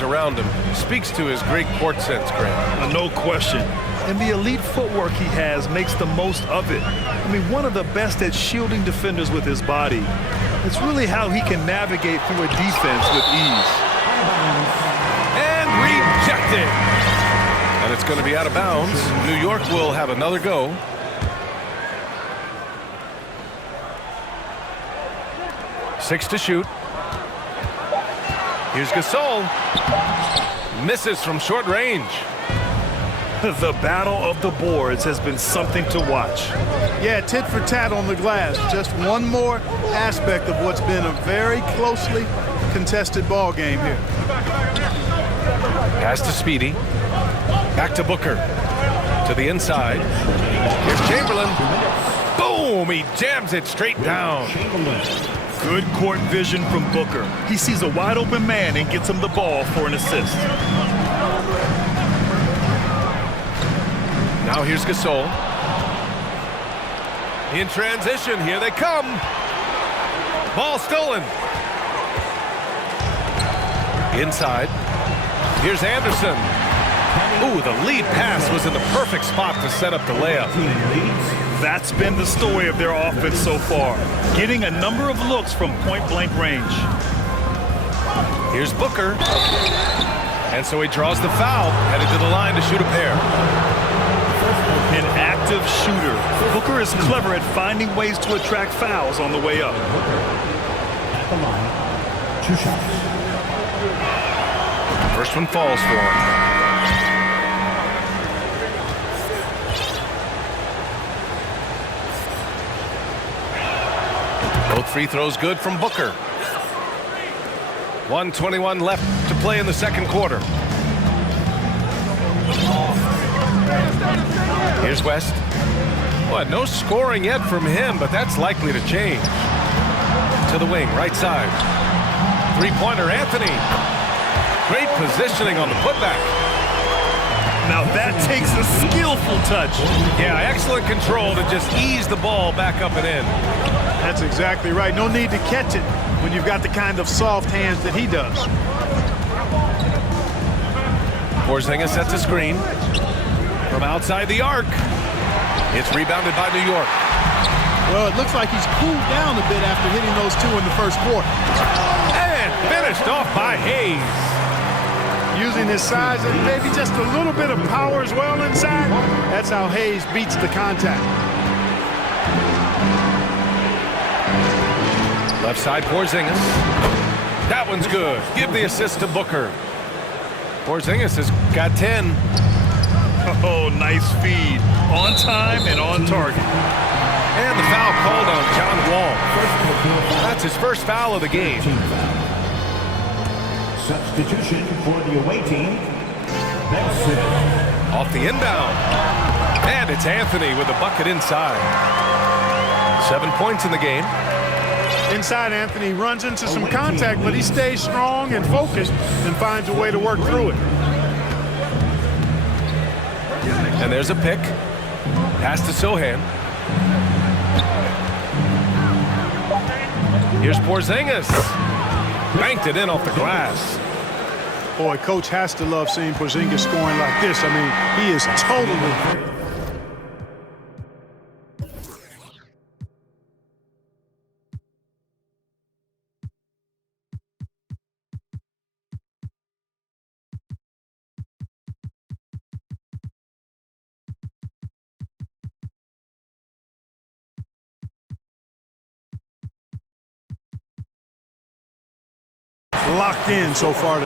players around him speaks to his great court sense, Grant. No question. And the elite footwork he has makes the most of it. I mean, one of the best at shielding defenders with his body. It's really how he can navigate through a defense with ease. And rejected. And it's going to be out of bounds. New York will have another go. Six to shoot. Here's Gasol. Misses from short range. The battle of the boards has been something to watch. Yeah, tit for tat on the glass. Just one more aspect of what's been a very closely contested ball game here. Pass to Speedy. Back to Booker. To the inside. Here's Chamberlain. Boom! He jams it straight down. Good court vision from Booker. He sees a wide open man and gets him the ball for an assist. Now here's Gasol. In transition, here they come. Ball stolen. Inside. Here's Anderson. Ooh, the lead pass was in the perfect spot to set up the layup. That's been the story of their offense so far, getting a number of looks from point-blank range. Here's Booker. And so he draws the foul, headed to the line to shoot a pair. An active shooter. Booker is clever at finding ways to attract fouls on the way up. At the line, 2 shots. First one falls for him. Both free throws good from Booker. 1:21 left to play in the second quarter. Here's West. Well, no scoring yet from him, but that's likely to change. To the wing, right side. Three-pointer, Anthony. Great positioning on the putback. Now that takes a skillful touch. Yeah, excellent control to just ease the ball back up and in. That's exactly right. No need to catch it when you've got the kind of soft hands that he does. Porzingis sets a screen from outside the arc. It's rebounded by New York. Well, it looks like he's cooled down a bit after hitting those two in the first quarter. And finished off by Hayes. Using his size and maybe just a little bit of power as well inside. That's how Hayes beats the contact. Left side, Porzingis. That one's good. Give the assist to Booker. Porzingis has got 10. Oh, nice feed. On time and on target. And the foul called on John Wall. That's his first foul of the game. Substitution for the away team, Benson. Off the inbound. And it's Anthony with the bucket inside. 7 points in the game. Inside, Anthony runs into some contact, but he stays strong and focused and finds a way to work through it. And there's a pick. Pass to Sohan. Here's Porzingis. Banked it in off the glass. Boy, coach has to love seeing Porzingis scoring like this. I mean, he is totally... locked in so far.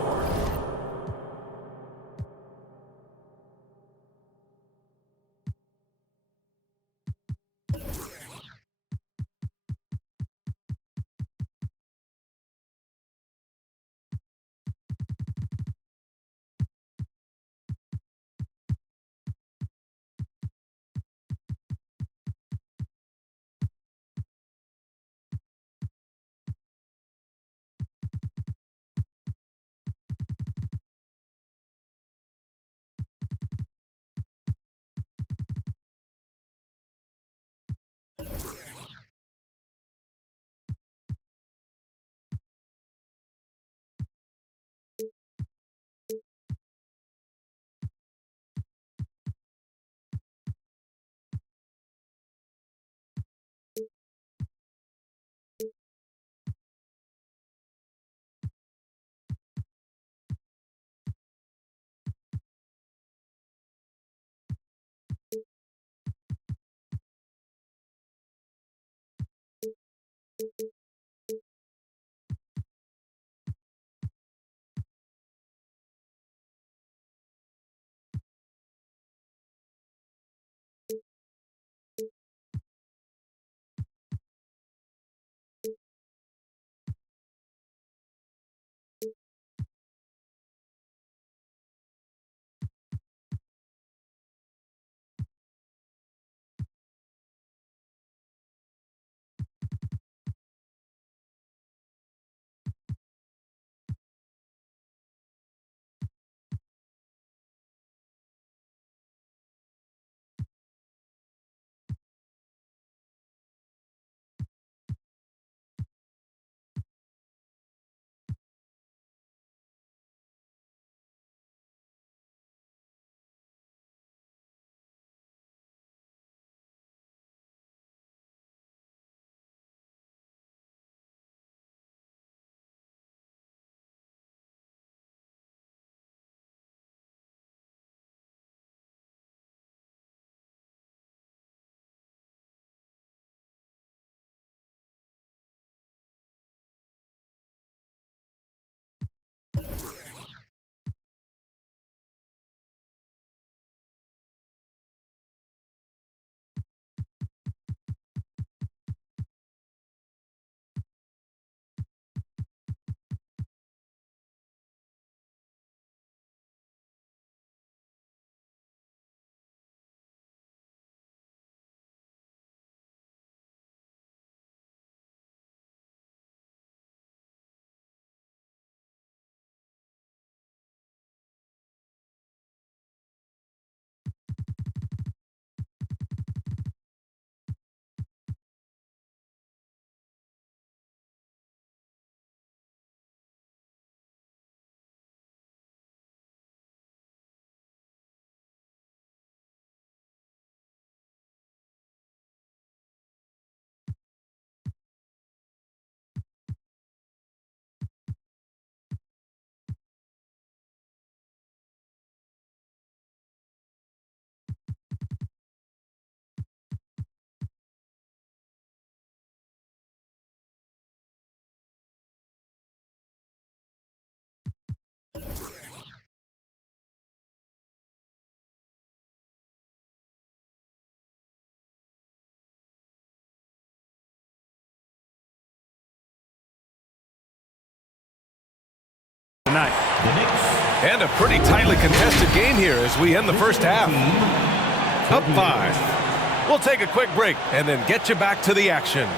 tonight. The Knicks. And a pretty tightly contested game here as we end the first half. Up 5. We'll take a quick break and then get you back to the action.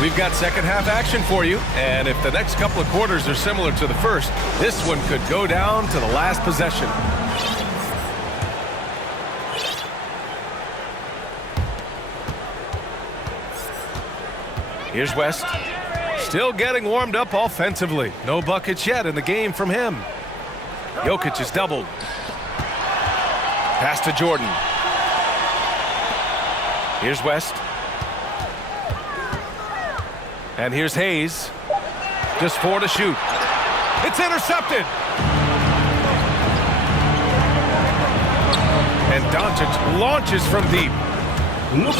We've got second half action for you, and if the next couple of quarters are similar to the first, this one could go down to the last possession. Here's West. Still getting warmed up offensively. No buckets yet in the game from him. Jokic is doubled. Pass to Jordan. Here's West. And here's Hayes. Just 4 to shoot. It's intercepted. And Doncic launches from deep.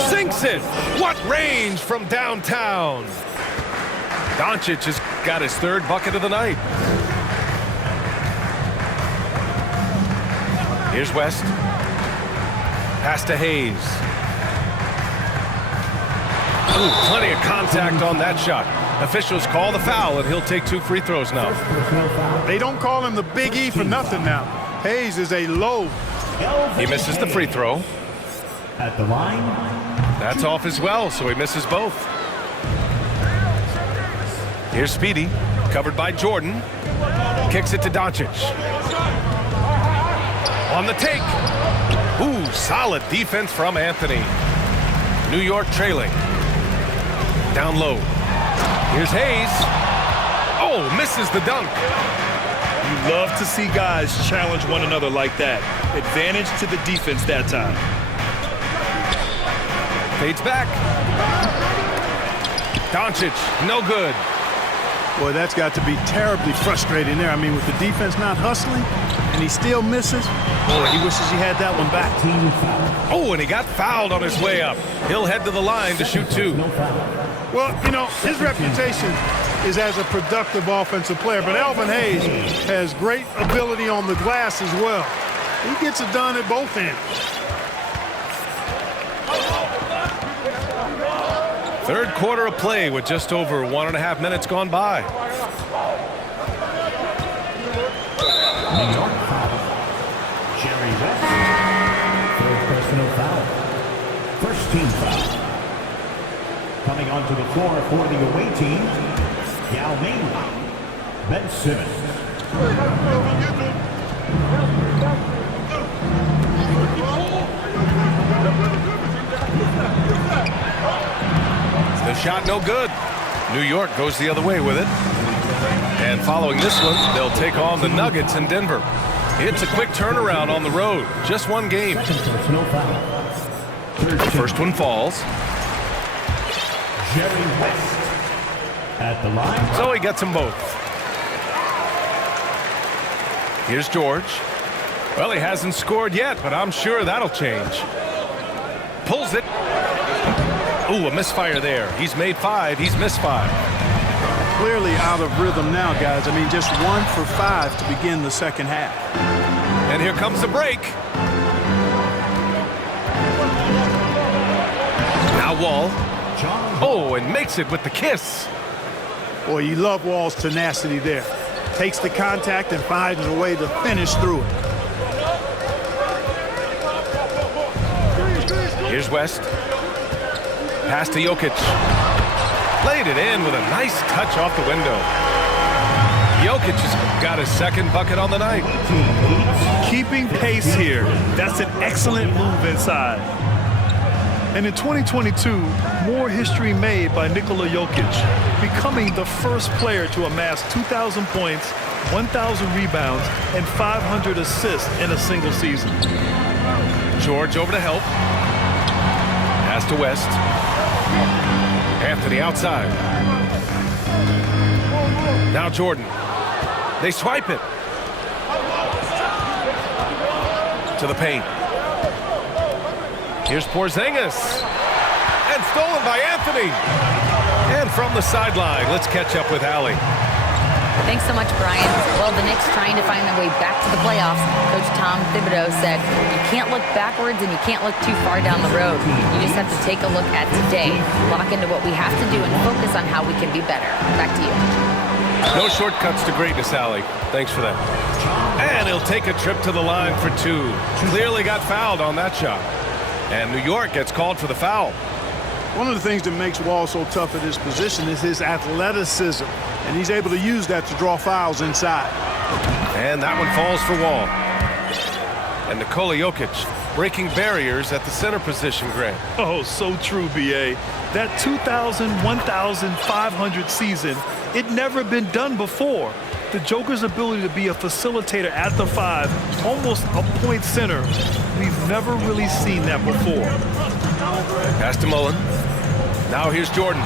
Sinks it. What range from downtown. Doncic has got his 3rd bucket of the night. Here's West. Pass to Hayes. Ooh, plenty of contact on that shot. Officials call the foul, and he'll take 2 free throws now. They don't call him the Big E for nothing now. Hayes is a low. He misses the free throw. At the line. That's off as well, so he misses both. Here's Speedy, covered by Jordan. Kicks it to Doncic. On the take. Ooh, solid defense from Anthony. New York trailing. Down low. Here's Hayes. Oh, misses the dunk. You love to see guys challenge one another like that. Advantage to the defense that time. Fades back. Doncic, no good. Boy, that's got to be terribly frustrating there. I mean, with the defense not hustling, and he still misses. Boy, he wishes he had that one back. Oh, and he got fouled on his way up. He'll head to the line to shoot 2. Well, you know, his reputation is as a productive offensive player, but Elvin Hayes has great ability on the glass as well. He gets it done at both ends. Third quarter of play with just over 1.5 minutes gone by. New York foul. Jerry West. 3rd personal foul. First team foul. Coming onto the floor for the away team, Yao Ming, Ben Simmons. The shot no good. New York goes the other way with it. And following this one, they'll take on the Nuggets in Denver. It's a quick turnaround on the road. Just 1 game. The first one falls. Jerry West at the line. So he gets them both. Here's George. Well, he hasn't scored yet, but I'm sure that'll change. Pulls it. Ooh, a misfire there. He's made 5. He's missed 5. Clearly out of rhythm now, guys. I mean, just 1 for 5 to begin the second half. And here comes the break. Now Wall. Oh, and makes it with the kiss. Boy, you love Wall's tenacity there. Takes the contact and finds a way to finish through it. Here's West. Pass to Jokic. Laid it in with a nice touch off the window. Jokic has got his 2nd bucket on the night. Keeping pace here. That's an excellent move inside. And in 2022, more history made by Nikola Jokic, becoming the first player to amass 2,000 points, 1,000 rebounds, and 500 assists in a single season. George over to help. Pass to West. Anthony outside. Now Jordan. They swipe it. To the paint. Here's Porzingis. And stolen by Anthony. And from the sideline, let's catch up with Allie. Thanks so much, Brian. Well, the Knicks trying to find their way back to the playoffs. Coach Tom Thibodeau said, you can't look backwards and you can't look too far down the road. You just have to take a look at today, lock into what we have to do, and focus on how we can be better. Back to you. No shortcuts to greatness, Allie. Thanks for that. And he'll take a trip to the line for two. Clearly got fouled on that shot. And New York gets called for the foul. One of the things that makes Wall so tough at his position is his athleticism, and he's able to use that to draw fouls inside. And that one falls for Wall. And Nikola Jokic breaking barriers at the center position, Grant. Oh, so true, B.A. That 1,500 season, it never been done before. The Joker's ability to be a facilitator at the 5, almost a point center, we've never really seen that before. Pass to Mullen. Now here's Jordan.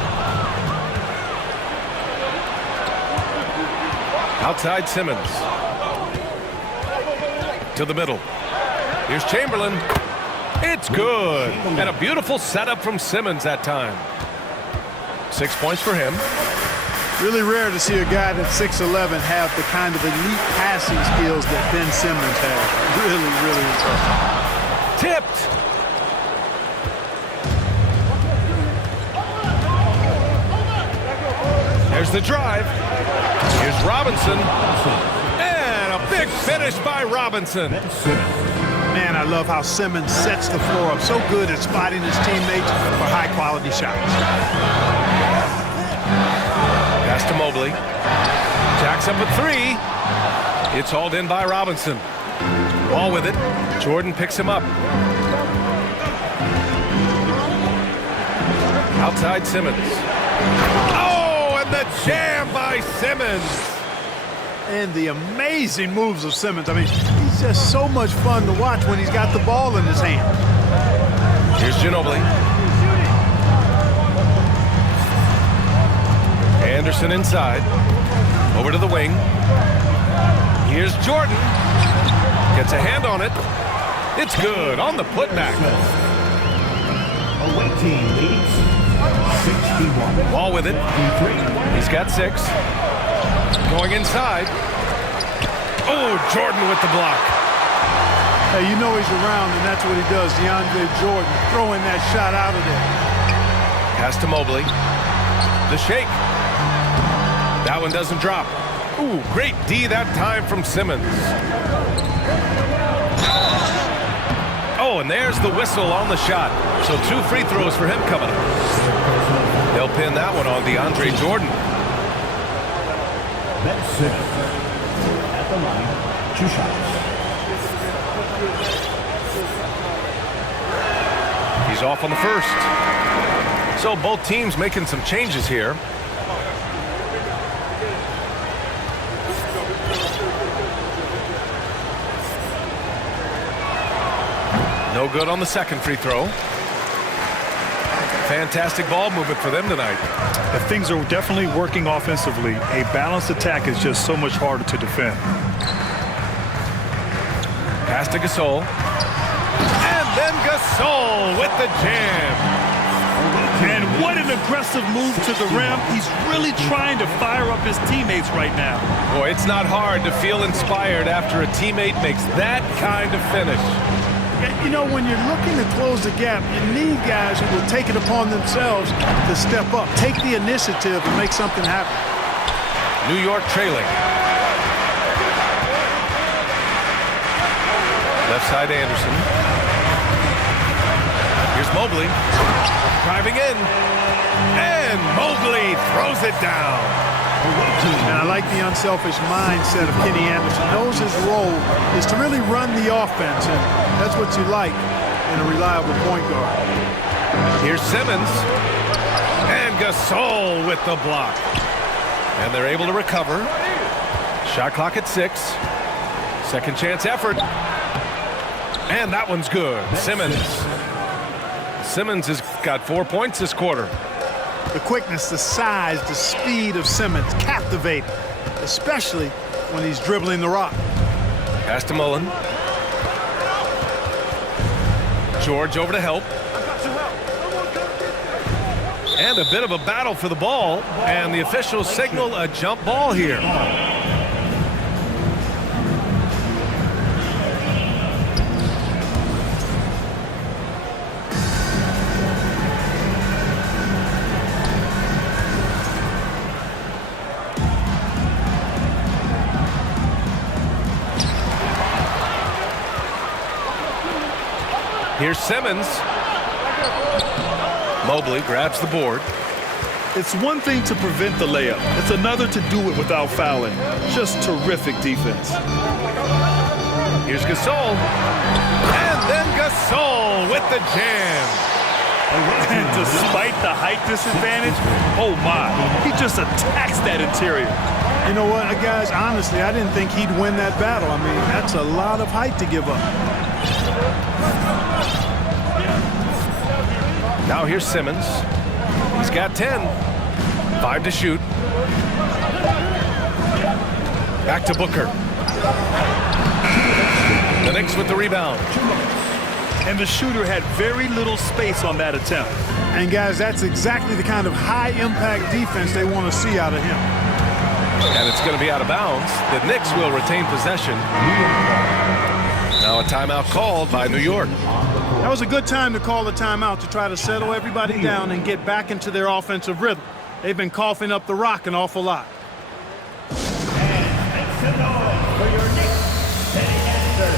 Outside Simmons. To the middle. Here's Chamberlain. It's good. And a beautiful setup from Simmons that time. 6 points for him. Really rare to see a guy that's 6'11" have the kind of elite passing skills that Ben Simmons has. Really, really impressive. Tipped. There's the drive. Here's Robinson. And a big finish by Robinson. Man, I love how Simmons sets the floor up. So good at spotting his teammates for high-quality shots. Pass to Mobley. Jacks up a three. It's hauled in by Robinson. Ball with it. Jordan picks him up. Outside Simmons. Oh, and the jam by Simmons. And the amazing moves of Simmons. I mean, he's just so much fun to watch when he's got the ball in his hand. Here's Ginobili. Anderson inside. Over to the wing. Here's Jordan. Gets a hand on it. It's good on the putback. Away team leads 61. Ball with it. He's got 6. Going inside. Oh, Jordan with the block. Hey, you know he's around, and that's what he does. DeAndre Jordan throwing that shot out of there. Pass to Mobley. The shake. That one doesn't drop. Ooh, great D that time from Simmons. Oh, and there's the whistle on the shot. So 2 free throws for him coming up. They'll pin that one on DeAndre Jordan. Ben Simmons at the line, 2 shots. He's off on the first. So both teams making some changes here. No good on the second free throw. Fantastic ball movement for them tonight. If things are definitely working offensively, a balanced attack is just so much harder to defend. Pass to Gasol. And then Gasol with the jam. And what an aggressive move to the rim. He's really trying to fire up his teammates right now. Boy, it's not hard to feel inspired after a teammate makes that kind of finish. You know, when you're looking to close the gap, you need guys who will take it upon themselves to step up, take the initiative, and make something happen. New York trailing. Left side Anderson. Here's Mobley. Driving in. And Mobley throws it down. And I like the unselfish mindset of Kenny Anderson. Knows his role is to really run the offense, and that's what you like in a reliable point guard. Here's Simmons. And Gasol with the block. And they're able to recover. Shot clock at 6. Second chance effort. And that one's good. Simmons has got 4 points this quarter. The quickness, the size, the speed of Simmons, captivating, especially when he's dribbling the rock. Pass to Mullen. George over to help. And a bit of a battle for the ball, and the officials signal a jump ball here. Here's Simmons. Mobley grabs the board. It's one thing to prevent the layup. It's another to do it without fouling. Just terrific defense. Here's Gasol. And then Gasol with the jam. And despite the height disadvantage, oh my, he just attacks that interior. You know what, guys, honestly, I didn't think he'd win that battle. I mean, that's a lot of height to give up. Now here's Simmons. He's got 10. 5 to shoot. Back to Booker. The Knicks with the rebound. And the shooter had very little space on that attempt. And, guys, that's exactly the kind of high-impact defense they want to see out of him. And it's going to be out of bounds. The Knicks will retain possession. Now a timeout called by New York. That was a good time to call a timeout to try to settle everybody down and get back into their offensive rhythm. They've been coughing up the rock an awful lot. And make some noise for your Knicks setting answer.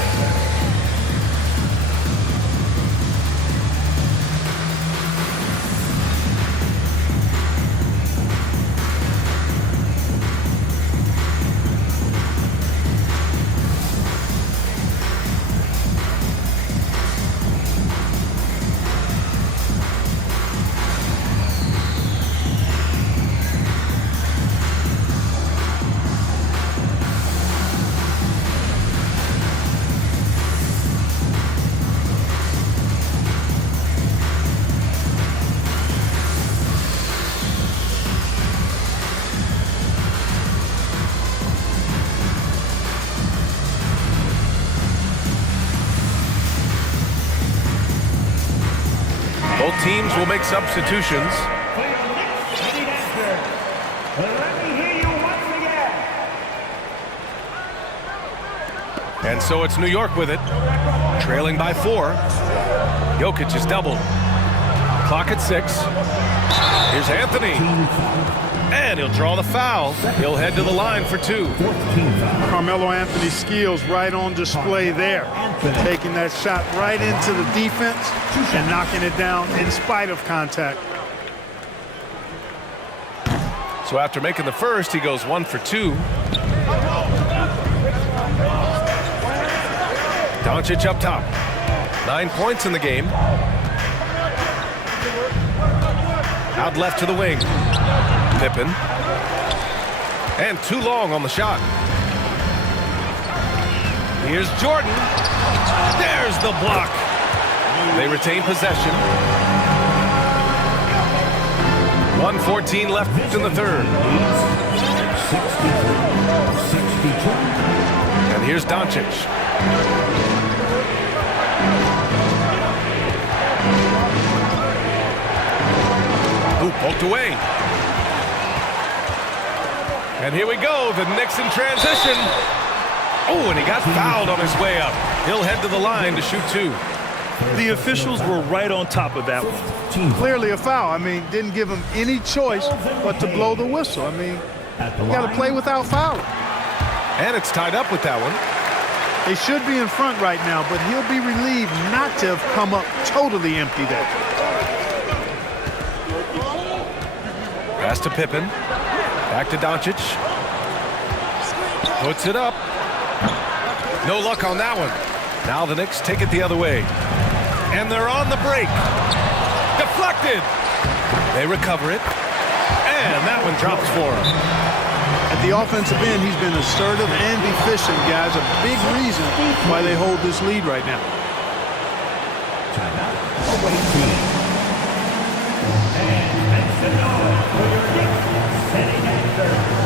Both teams will make substitutions. Let me hear you once again. And so it's New York with it, trailing by 4. Jokic is doubled. Clock at 6. Here's Anthony. And he'll draw the foul. He'll head to the line for 2. Carmelo Anthony's skills right on display there. Taking that shot right into the defense and knocking it down in spite of contact. So after making the first, he goes 1 for 2. Doncic up top. 9 points in the game. Out left to the wing. Pippen. And too long on the shot. Here's Jordan. There's the block. They retain possession. 1:14 left in the third. And here's Doncic. Ooh, poked away. And here we go, the Knicks in transition. Oh, and he got fouled on his way up. He'll head to the line to shoot 2. The officials were right on top of that one. Clearly a foul. I mean, didn't give him any choice but to blow the whistle. I mean, you got to play without fouling. And it's tied up with that one. They should be in front right now, but he'll be relieved not to have come up totally empty there. Pass to Pippen. Back to Doncic. Puts it up. No luck on that one. Now the Knicks take it the other way. And they're on the break. Deflected. They recover it. And that one drops for him. At the offensive end, he's been assertive and efficient, guys. A big reason why they hold this lead right now. Timeout. Away team. And make some noise for your Knicks setting answer.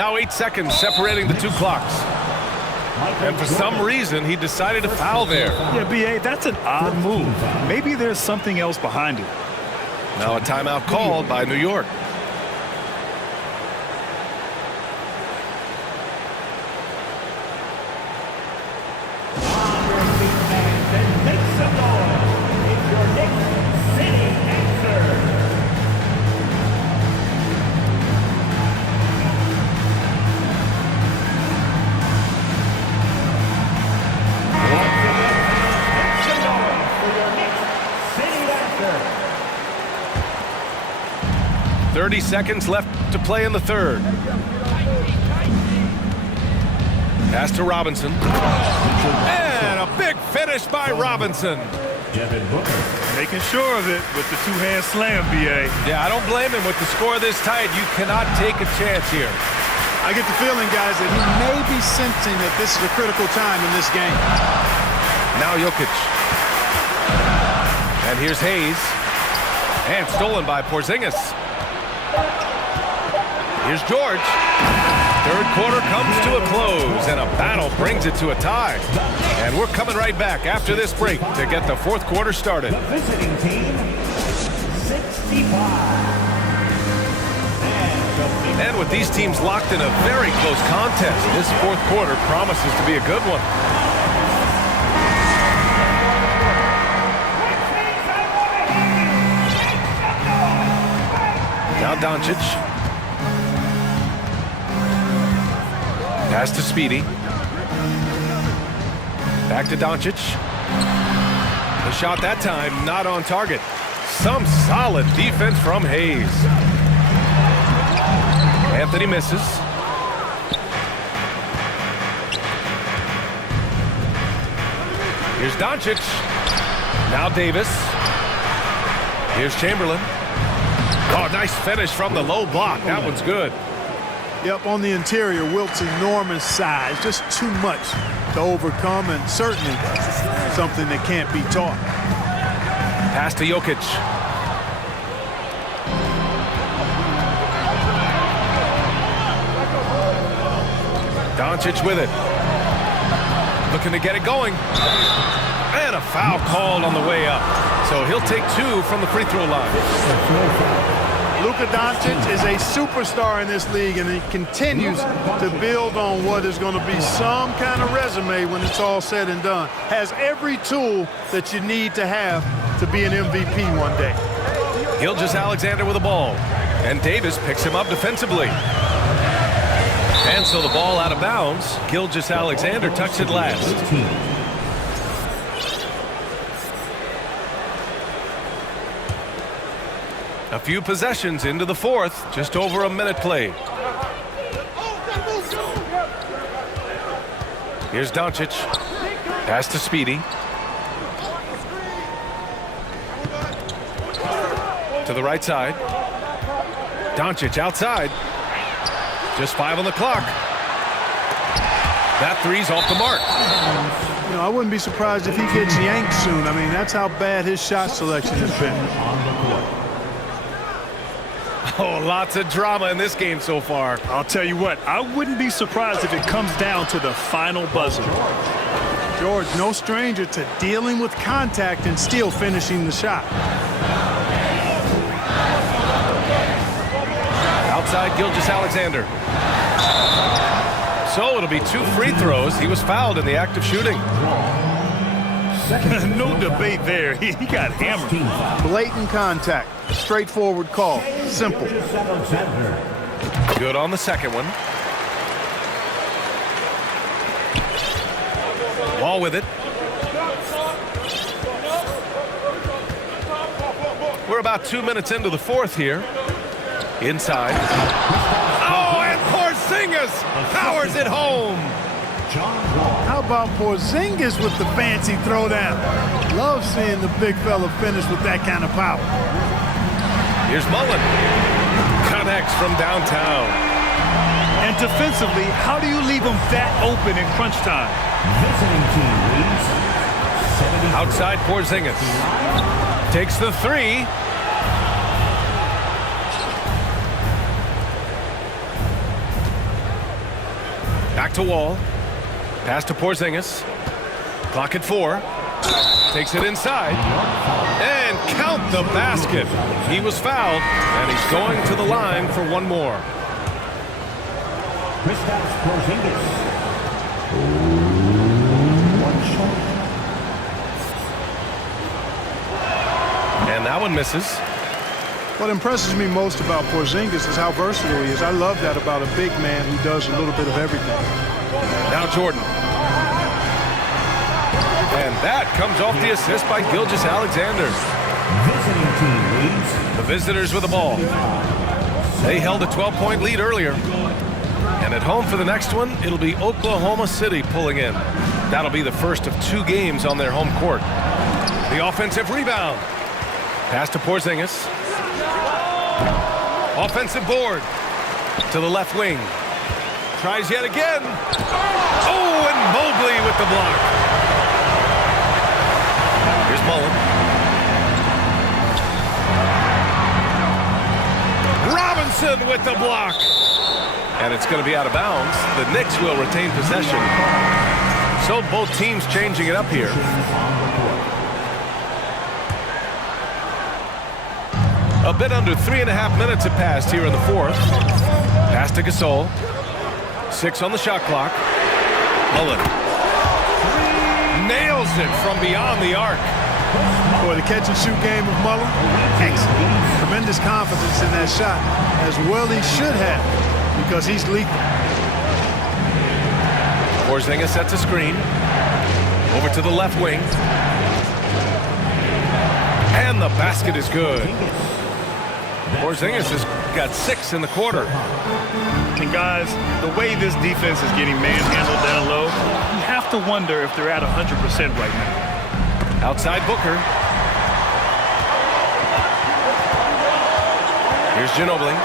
Now 8 seconds separating the two clocks. And for some reason, he decided to foul there. Yeah, B.A., that's an odd move. Maybe there's something else behind it. Now a timeout called by New York. Sitting 30 seconds left to play in the third. Pass to Robinson. And a big finish by Robinson. Making sure of it with the two-hand slam, B.A. Yeah, I don't blame him with the score this tight. You cannot take a chance here. I get the feeling, guys, that he may be sensing that this is a critical time in this game. Now Jokic. And here's Hayes. And stolen by Porzingis. Here's George. Third quarter comes to a close, and a battle brings it to a tie. And we're coming right back after this break to get the fourth quarter started. The visiting team, 65. And with these teams locked in a very close contest, this fourth quarter promises to be a good one. Now Doncic. Pass to Speedy. Back to Doncic. The shot that time not on target. Some solid defense from Hayes. Anthony misses. Here's Doncic. Now Davis. Here's Chamberlain. Oh, nice finish from the low block. That one's good. Yep, on the interior, Wilt's enormous size, just too much to overcome, and certainly something that can't be taught. Pass to Jokic. Doncic with it. Looking to get it going. And a foul called on the way up. So he'll take two from the free throw line. Luka Doncic is a superstar in this league, and he continues to build on what is going to be some kind of resume when it's all said and done. Has every tool that you need to have to be an MVP one day. Gilgeous-Alexander with the ball. And Davis picks him up defensively. And so the ball out of bounds. Gilgeous-Alexander tucks it last. A few possessions into the fourth, just over a minute played. Here's Doncic. Pass to Speedy. To the right side. Doncic outside. Just 5 on the clock. That three's off the mark. You know, I wouldn't be surprised if he gets yanked soon. I mean, that's how bad his shot selection has been. Oh, lots of drama in this game so far. I'll tell you what, I wouldn't be surprised if it comes down to the final buzzer. George, no stranger to dealing with contact and still finishing the shot. Outside Gilgeous-Alexander. So it'll be 2 free throws. He was fouled in the act of shooting. No debate there. He got hammered. Blatant contact. Straightforward call. Simple. Good on the second one. Ball with it. We're about 2 minutes into the fourth here. Inside. Oh, and Porzingis powers it home. How about Porzingis with the fancy throwdown? Love seeing the big fella finish with that kind of power. Here's Mullen. Connects from downtown. And defensively, how do you leave him that open in crunch time? Outside Porzingis. Takes the three. Back to Wall. Pass to Porzingis. Clock at 4. Takes it inside. And count the basket. He was fouled, and he's going to the line for one more. Kristaps Porzingis. One shot. And that one misses. What impresses me most about Porzingis is how versatile he is. I love that about a big man who does a little bit of everything. Now Jordan. And that comes off the assist by Gilgeous-Alexander. Visiting team leads. The visitors with the ball. They held a 12-point lead earlier. And at home for the next one, it'll be Oklahoma City pulling in. That'll be the first of 2 games on their home court. The offensive rebound. Pass to Porzingis. Offensive board to the left wing. Tries yet again. Oh, and Mobley with the block. Here's Mullen. Robinson with the block. And it's going to be out of bounds. The Knicks will retain possession. So both teams changing it up here. A bit under 3.5 minutes have passed here in the 4th. Pass to Gasol. 6 on the shot clock. Mullen nails it from beyond the arc. Boy, the catch-and-shoot game of Mullen, excellent. Tremendous confidence in that shot, as well he should have, because he's lethal. Porzingis sets a screen. Over to the left wing. And the basket is good. Porzingis has got 6 in the quarter. And guys, the way this defense is getting manhandled down low, you have to wonder if they're at 100% right now. Outside Booker. Here's Ginobili.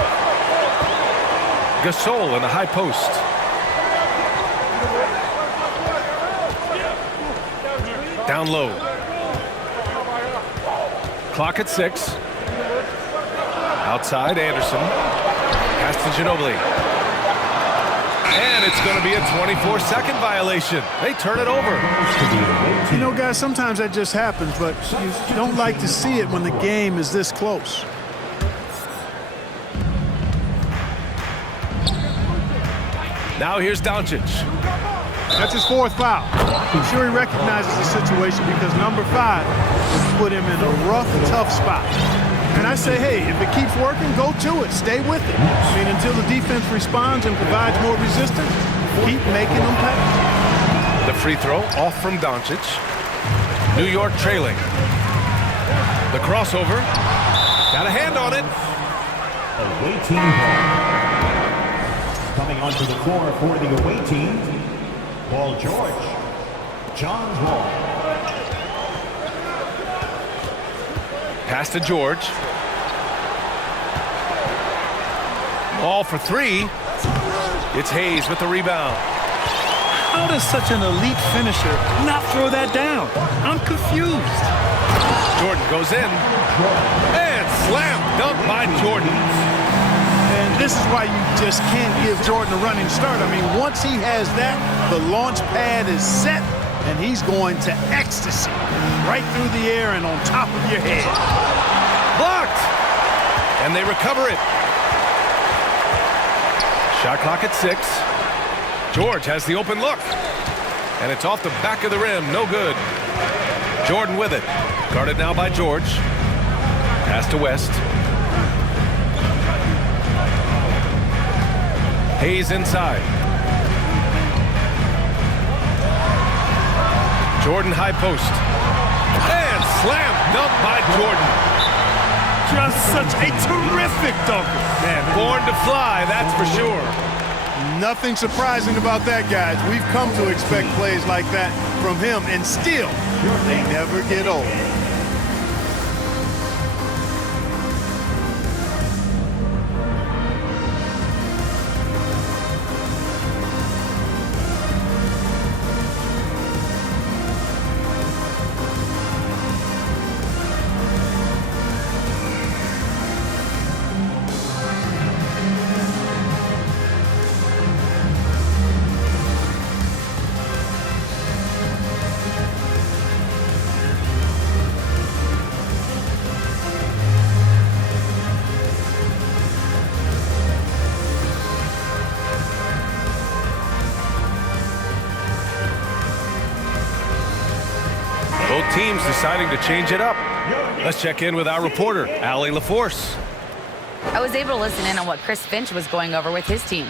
Gasol in the high post. Down low. Clock at 6. Outside Anderson. Pass to Ginobili. And it's going to be a 24-second violation. They turn it over. You know, guys, sometimes that just happens, but you don't like to see it when the game is this close. Now here's Doncic. That's his 4th foul. I'm sure he recognizes the situation because number 5 has put him in a rough, tough spot. And I say, hey, if it keeps working, go to it. Stay with it. I mean, until the defense responds and provides more resistance, keep making them pay. The free throw off from Doncic. New York trailing. The crossover. Got a hand on it. Away team ball. Coming onto the floor for the away team, Paul George. John Wall. Pass to George. Ball for 3. It's Hayes with the rebound. How does such an elite finisher not throw that down? I'm confused. Jordan goes in. And slam dunk by Jordan. And this is why you just can't give Jordan a running start. I mean, once he has that, the launch pad is set, and he's going to ecstasy right through the air and on top of your head. Blocked. And they recover it. Shot clock at 6. George has the open look. And it's off the back of the rim. No good. Jordan with it. Guarded now by George. Pass to West. Hayes inside. Jordan high post. And slam dunk by Jordan. Just such a terrific dunker. Man, born to fly, that's for sure. Nothing surprising about that, guys. We've come to expect plays like that from him, and still, they never get old. Both teams deciding to change it up. Let's check in with our reporter, Allie LaForce. I was able to listen in on what Chris Finch was going over with his team.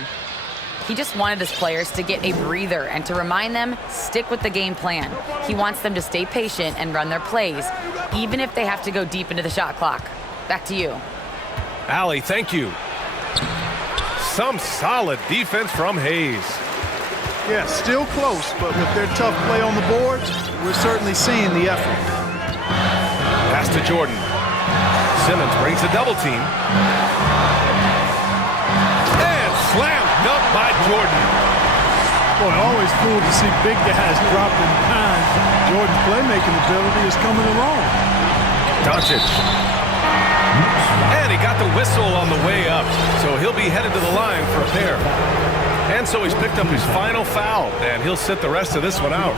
He just wanted his players to get a breather and to remind them, stick with the game plan. He wants them to stay patient and run their plays, even if they have to go deep into the shot clock. Back to you. Allie, thank you. Some solid defense from Hayes. Yeah, still close, but with their tough play on the boards, we're certainly seeing the effort. Pass to Jordan. Simmons brings a double team. And slam dunk by Jordan. Boy, always cool to see big guys dropping behind. Jordan's playmaking ability is coming along. Doncic. And he got the whistle on the way up, so he'll be headed to the line for a pair. And so he's picked up his final foul, and he'll sit the rest of this one out.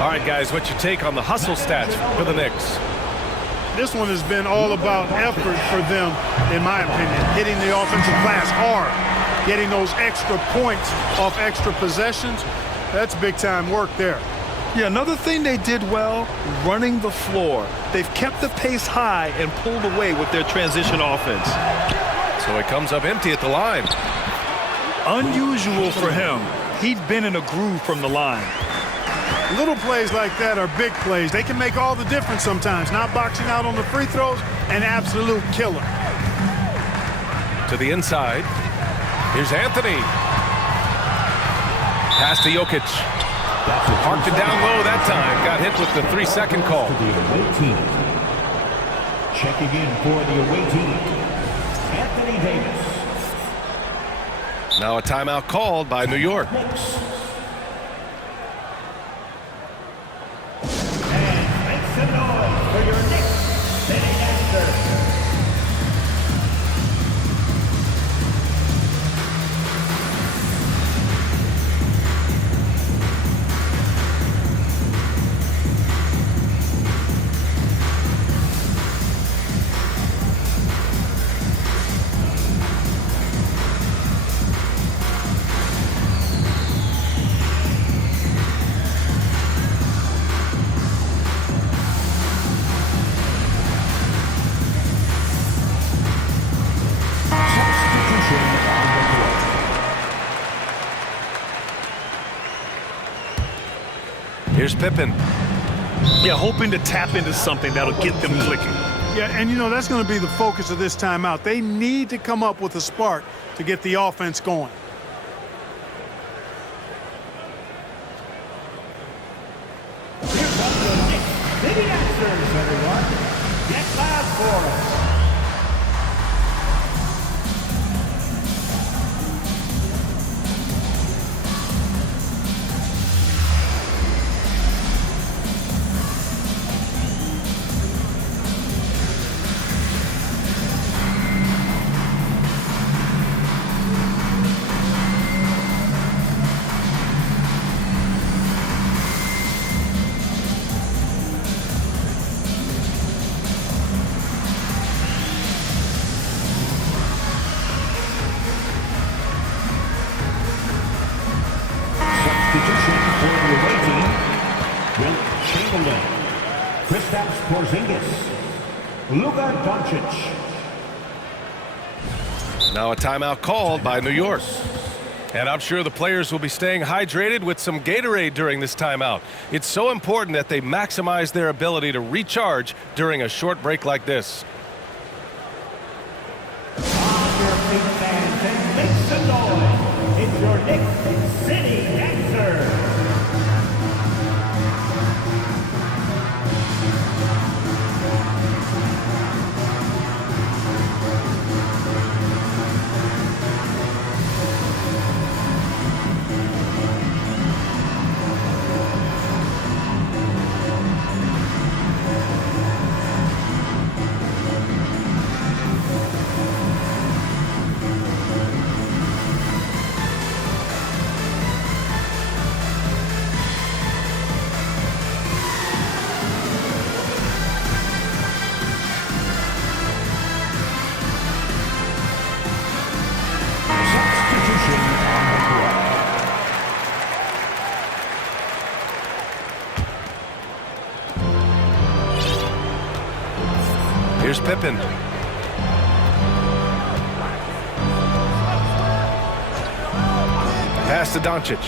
All right, guys, what's your take on the hustle stats for the Knicks? This one has been all about effort for them, in my opinion. Hitting the offensive glass hard, getting those extra points off extra possessions. That's big-time work there. Yeah, another thing they did well, running the floor. They've kept the pace high and pulled away with their transition offense. So he comes up empty at the line. Unusual for him. He'd been in a groove from the line. Little plays like that are big plays. They can make all the difference sometimes. Not boxing out on the free throws, an absolute killer. To the inside. Here's Anthony. Pass to Jokic. Parked it down low that time. Got hit with the 3-second call. The away team. Checking in for the away team, Anthony Davis. Now a timeout called by New York. Knicks. And make some noise for your Knicks sitting answer. Here's Pippen. Yeah, hoping to tap into something that'll get them clicking. Yeah, and you know, that's going to be the focus of this timeout. They need to come up with a spark to get the offense going. Here's up the Knicks city answers, everyone. Get loud for us. Substitution for the away team. Wilt Chamberlain, Kristaps Porzingis, Luka Doncic. Now a timeout called by New York. And I'm sure the players will be staying hydrated with some Gatorade during this timeout. It's so important that they maximize their ability to recharge during a short break like this. On your feet, fans, and make some noise. It's your Knicks city answer. Here's Pippen. Pass to Doncic.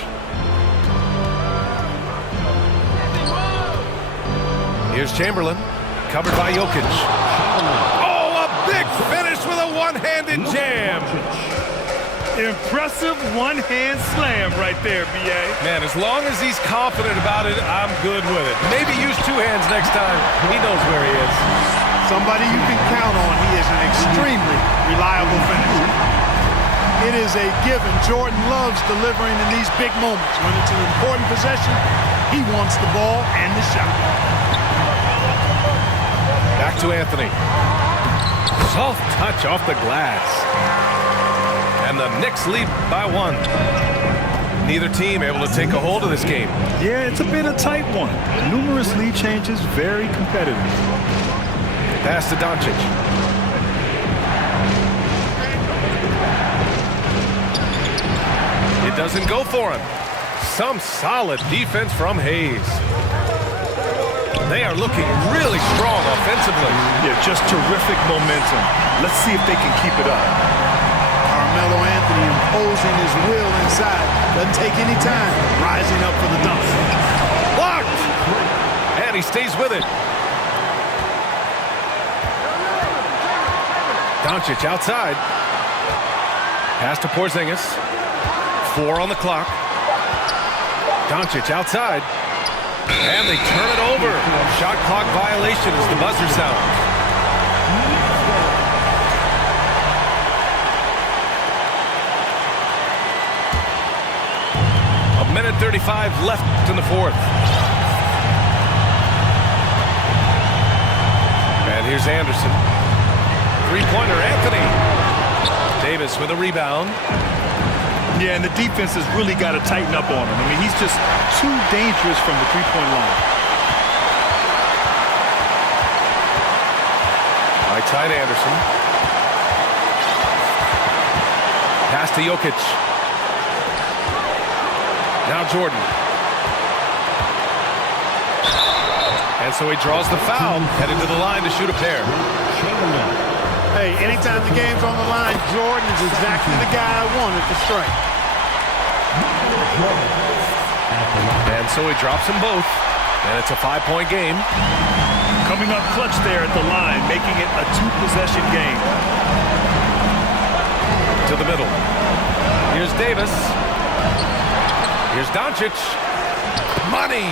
Here's Chamberlain, covered by Jokic. Oh, a big finish with a one-handed jam. Impressive one-hand slam right there, B.A. Man, as long as he's confident about it, I'm good with it. Maybe use two hands next time. He knows where he is. Somebody you can count on. He is an extremely reliable finisher. It is a given. Jordan loves delivering in these big moments. When it's an important possession, he wants the ball and the shot. Back to Anthony. Soft touch off the glass. And the Knicks lead by 1. Neither team able to take a hold of this game. Yeah, it's a bit of tight one. Numerous lead changes, very competitive. Pass to Doncic. It doesn't go for him. Some solid defense from Hayes. They are looking really strong offensively. Yeah, just terrific momentum. Let's see if they can keep it up. Carmelo Anthony imposing his will inside. Doesn't take any time. Rising up for the dunk. Blocked! And he stays with it. Doncic outside. Pass to Porzingis. 4 on the clock. Doncic outside. And they turn it over. Shot clock violation as the buzzer sounds. A minute 35 left in the fourth. And here's Anderson. Three-pointer, Anthony. Davis with a rebound. Yeah, and the defense has really got to tighten up on him. I mean, he's just too dangerous from the three-point line. Right side, Anderson. Pass to Jokic. Now Jordan. And so he draws the foul, headed to the line to shoot a pair. Hey, anytime the game's on the line, Jordan is exactly the guy I wanted to strike. And so he drops them both. And it's a 5-point game. Coming up clutch there at the line, making it a 2-possession game. To the middle. Here's Davis. Here's Doncic. Money.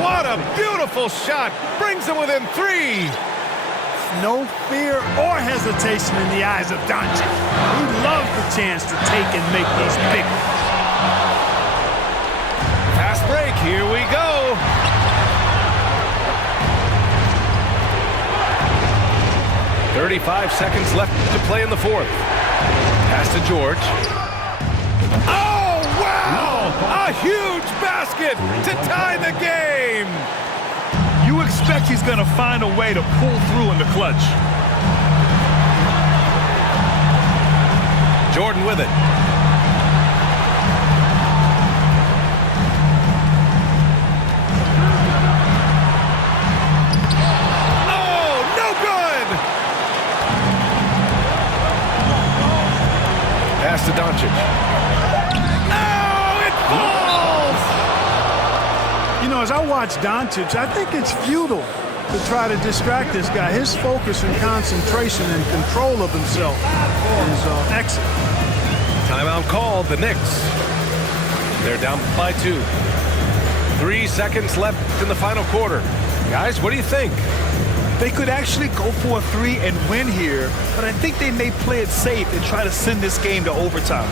What a beautiful shot. Brings them within 3. No fear or hesitation in the eyes of Doncic. He loves the chance to take and make these big ones. Fast break. Here we go. .35 seconds left to play in the fourth. Pass to George. Oh, wow! A huge basket to tie the game. You expect he's going to find a way to pull through in the clutch. Jordan with it. Oh, no good! Pass to Doncic. Oh, it falls! You know, as I watch Doncic, I think it's futile to try to distract this guy. His focus and concentration and control of himself is excellent. Timeout called, the Knicks. They're down by 2. 3 seconds left in the final quarter. Guys, what do you think? They could actually go for a 3 and win here, but I think they may play it safe and try to send this game to overtime.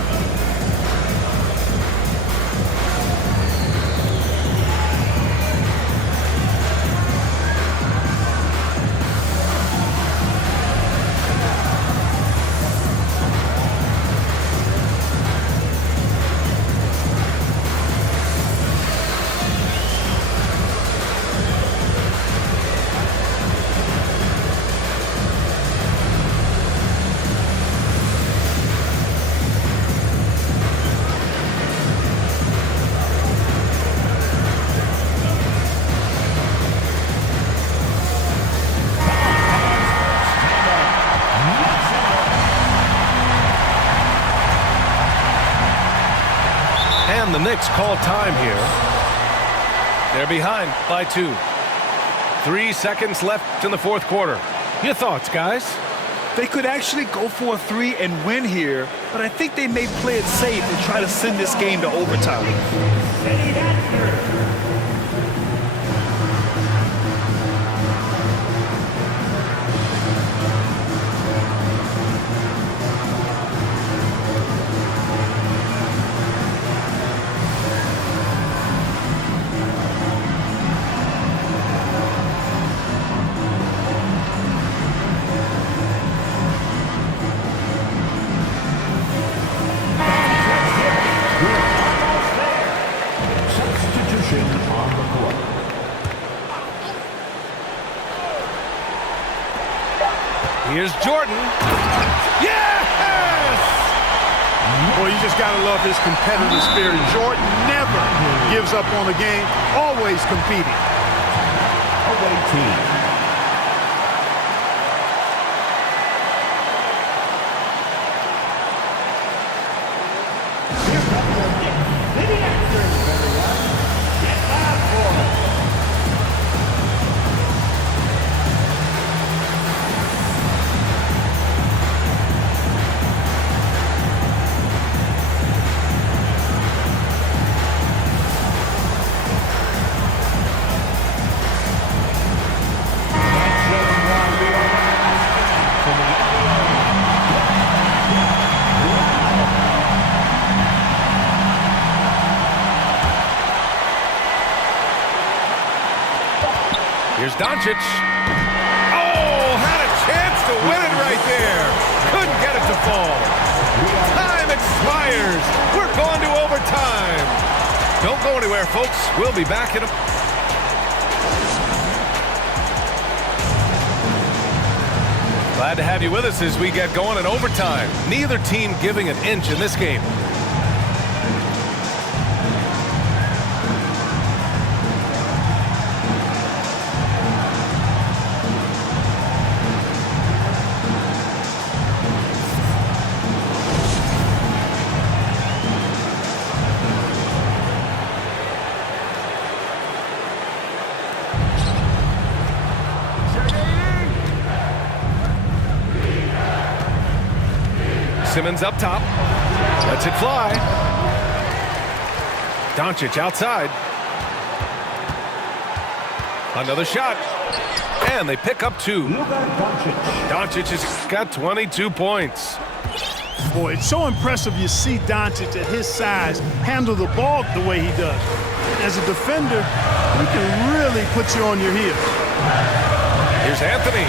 And the Knicks call time here. They're behind by 2. 3 seconds left in the fourth quarter. Your thoughts, guys? They could actually go for a 3 and win here, but I think they may play it safe and try to send this game to overtime. Here's Jordan. Yes! Boy, you just got to love his competitive spirit. Jordan never gives up on a game, always competing. Away team. Here's Doncic. Oh, had a chance to win it right there. Couldn't get it to fall. Time expires. We're going to overtime. Don't go anywhere, folks. We'll be back in a... Glad to have you with us as we get going in overtime. Neither team giving an inch in this game. Simmons up top. Lets it fly. Doncic outside. Another shot. And they pick up 2. Doncic has got 22 points. Boy, it's so impressive you see Doncic at his size handle the ball the way he does. As a defender, he can really put you on your heels. Here's Anthony.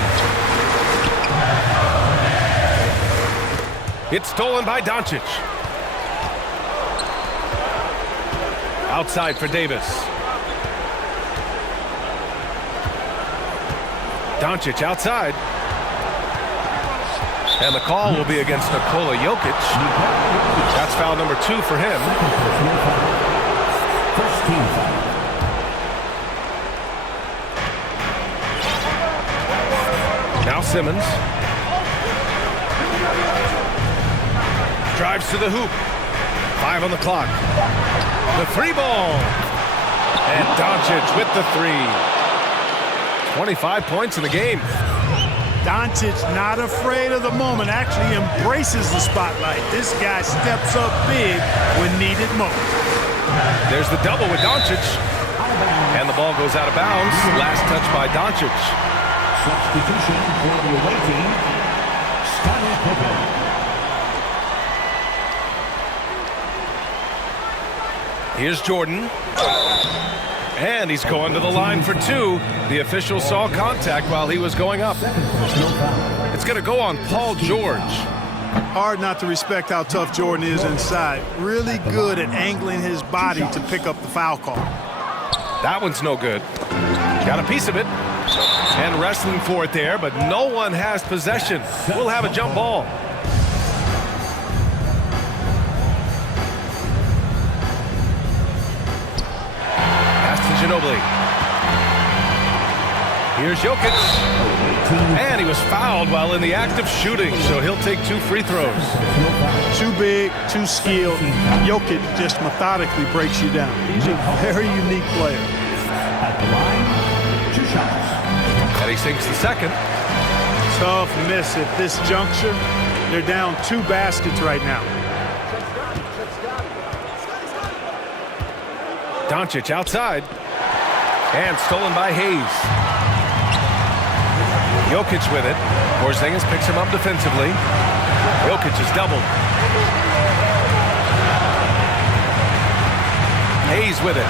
It's stolen by Doncic. Outside for Davis. Doncic outside. And the call will be against Nikola Jokic. That's foul number 2 for him. First team foul. Now Simmons. Drives to the hoop. 5 on the clock. The 3 ball. And Doncic with the 3. 25 points in the game. Doncic not afraid of the moment, actually embraces the spotlight. This guy steps up big when needed most. There's the double with Doncic. And the ball goes out of bounds. Last touch by Doncic. Substitution for the away team. Scottie Pippen. Here's Jordan. And he's going to the line for 2. The official saw contact while he was going up. It's going to go on Paul George. Hard not to respect how tough Jordan is inside. Really good at angling his body to pick up the foul call. That one's no good. Got a piece of it. And wrestling for it there, but no one has possession. We'll have a jump ball. Pass to Ginobili. Here's Jokic. And he was fouled while in the act of shooting, so he'll take 2 free throws. Too big, too skilled. Jokic just methodically breaks you down. He's a very unique player. At the line, 2 shots. And he sinks the second. Tough miss at this juncture. They're down 2 baskets right now. Doncic outside. And stolen by Hayes. Jokic with it. Porzingis picks him up defensively. Jokic is doubled. Hayes with it.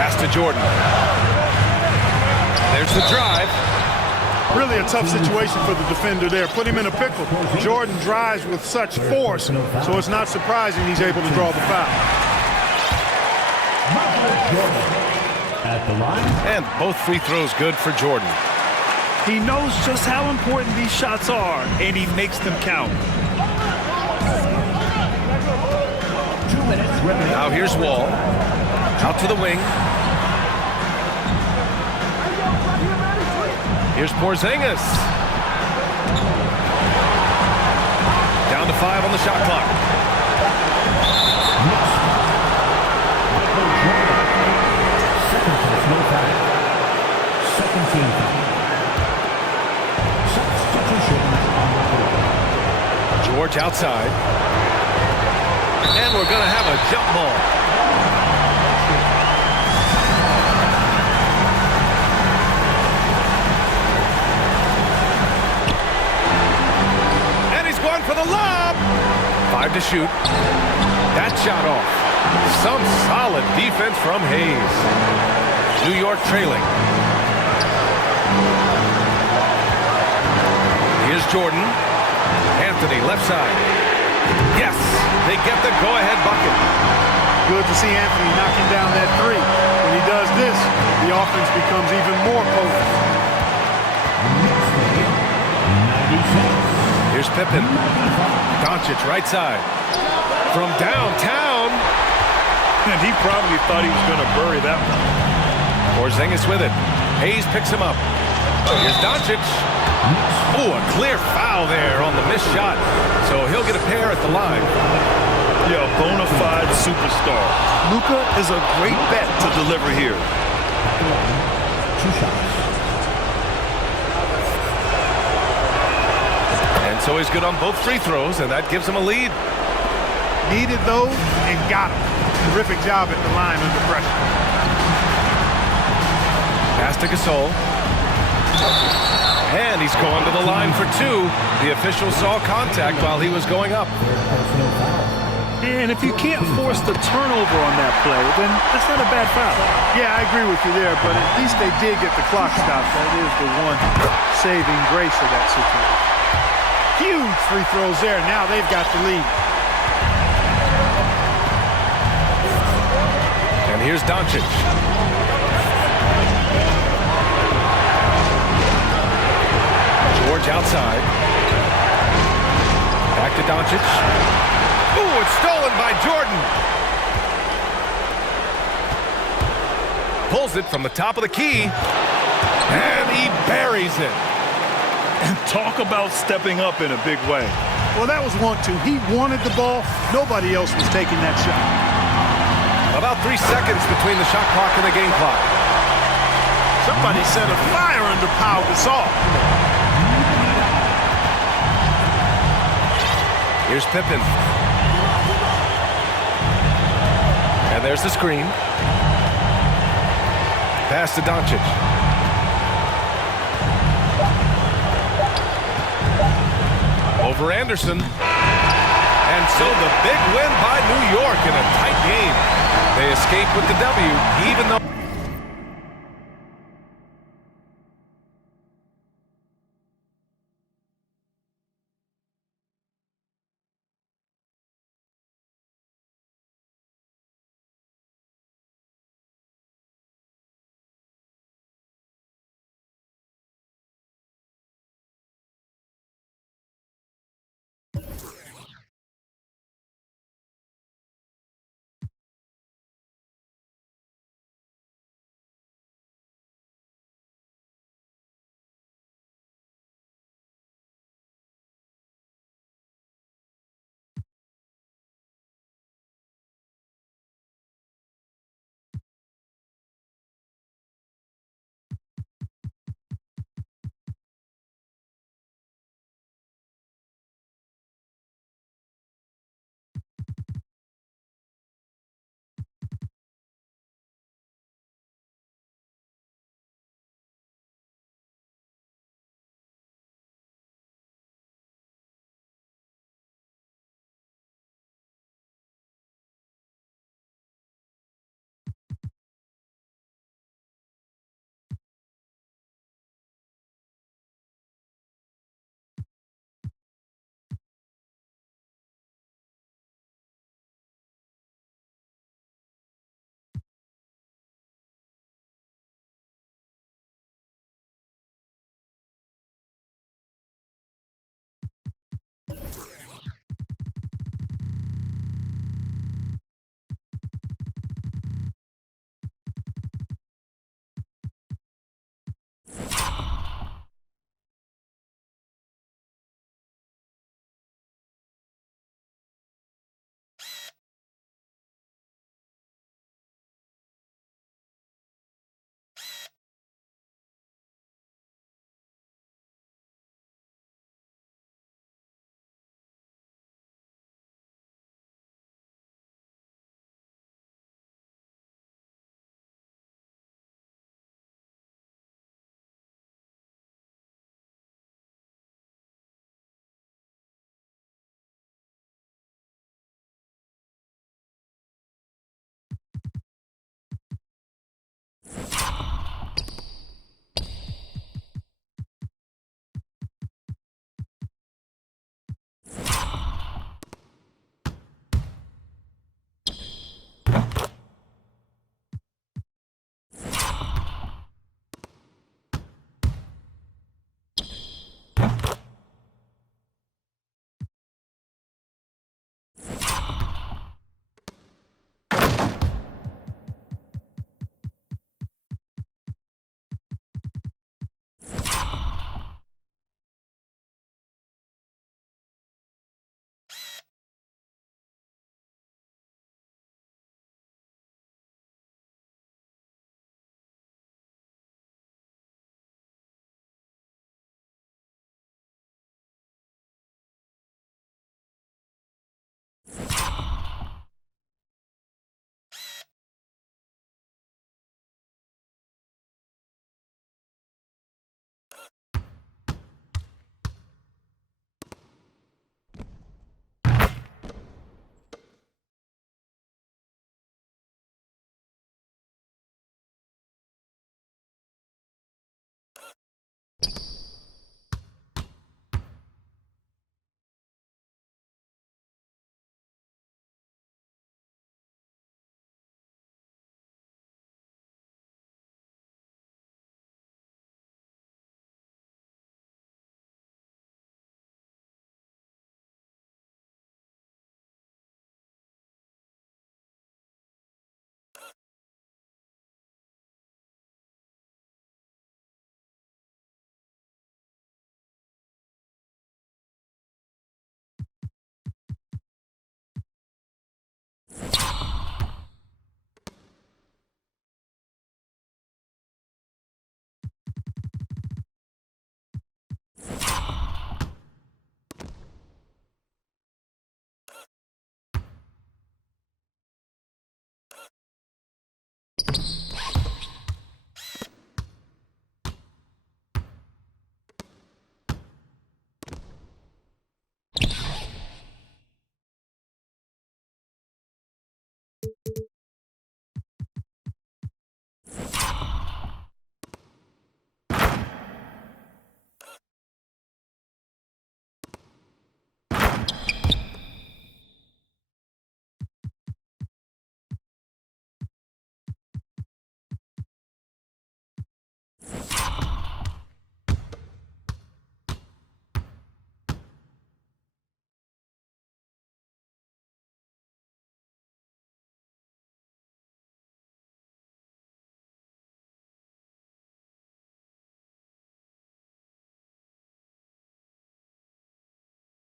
Pass to Jordan. There's the drive. Really a tough situation for the defender there. Put him in a pickle. Jordan drives with such force, so it's not surprising he's able to draw the foul. At the line. And both free throws good for Jordan. He knows just how important these shots are, and he makes them count. 2 minutes remaining. Now here's Wall. Out to the wing. Here's Porzingis. Down to 5 on the shot clock. Second personal foul. Second team foul. Substitution on the court. George outside. And we're going to have a jump ball. And he's going for the lob. 5 to shoot. That shot off. Some solid defense from Hayes. New York trailing. Here's Jordan. Anthony left side. Yes, they get the go-ahead bucket. Good to see Anthony knocking down that 3. When he does this, the offense becomes even more potent. Here's Pippen. Doncic right side. From downtown. And he probably thought he was going to bury that one. Porzingis with it. Hayes picks him up. Here's Doncic. Oh, a clear foul there on the missed shot. So he'll get a pair at the line. Yeah, a bona fide superstar. Luka is a great bet to deliver here. 2 shots. And so he's good on both free throws, and that gives him a lead. Needed those and got them. Terrific job at the line under pressure. Pass to Gasol. And he's going to the line for 2. The official saw contact while he was going up. And if you can't force the turnover on that play, then that's not a bad foul. Yeah, I agree with you there, but at least they did get the clock stopped. That is the one saving grace of that situation. Huge free throws there. Now they've got the lead. And here's Doncic. George outside. Back to Doncic. Ooh, it's stolen by Jordan. Pulls it from the top of the key. And he buries it. And talk about stepping up in a big way. Well, that was 1-2. He wanted the ball. Nobody else was taking that shot. About 3 seconds between the shot clock and the game clock. Somebody set a fire under Pau Gasol. Here's Pippen. And there's the screen. Pass to Doncic. Over Anderson. And so the big win by New York in a tight game. They escape with the W, even though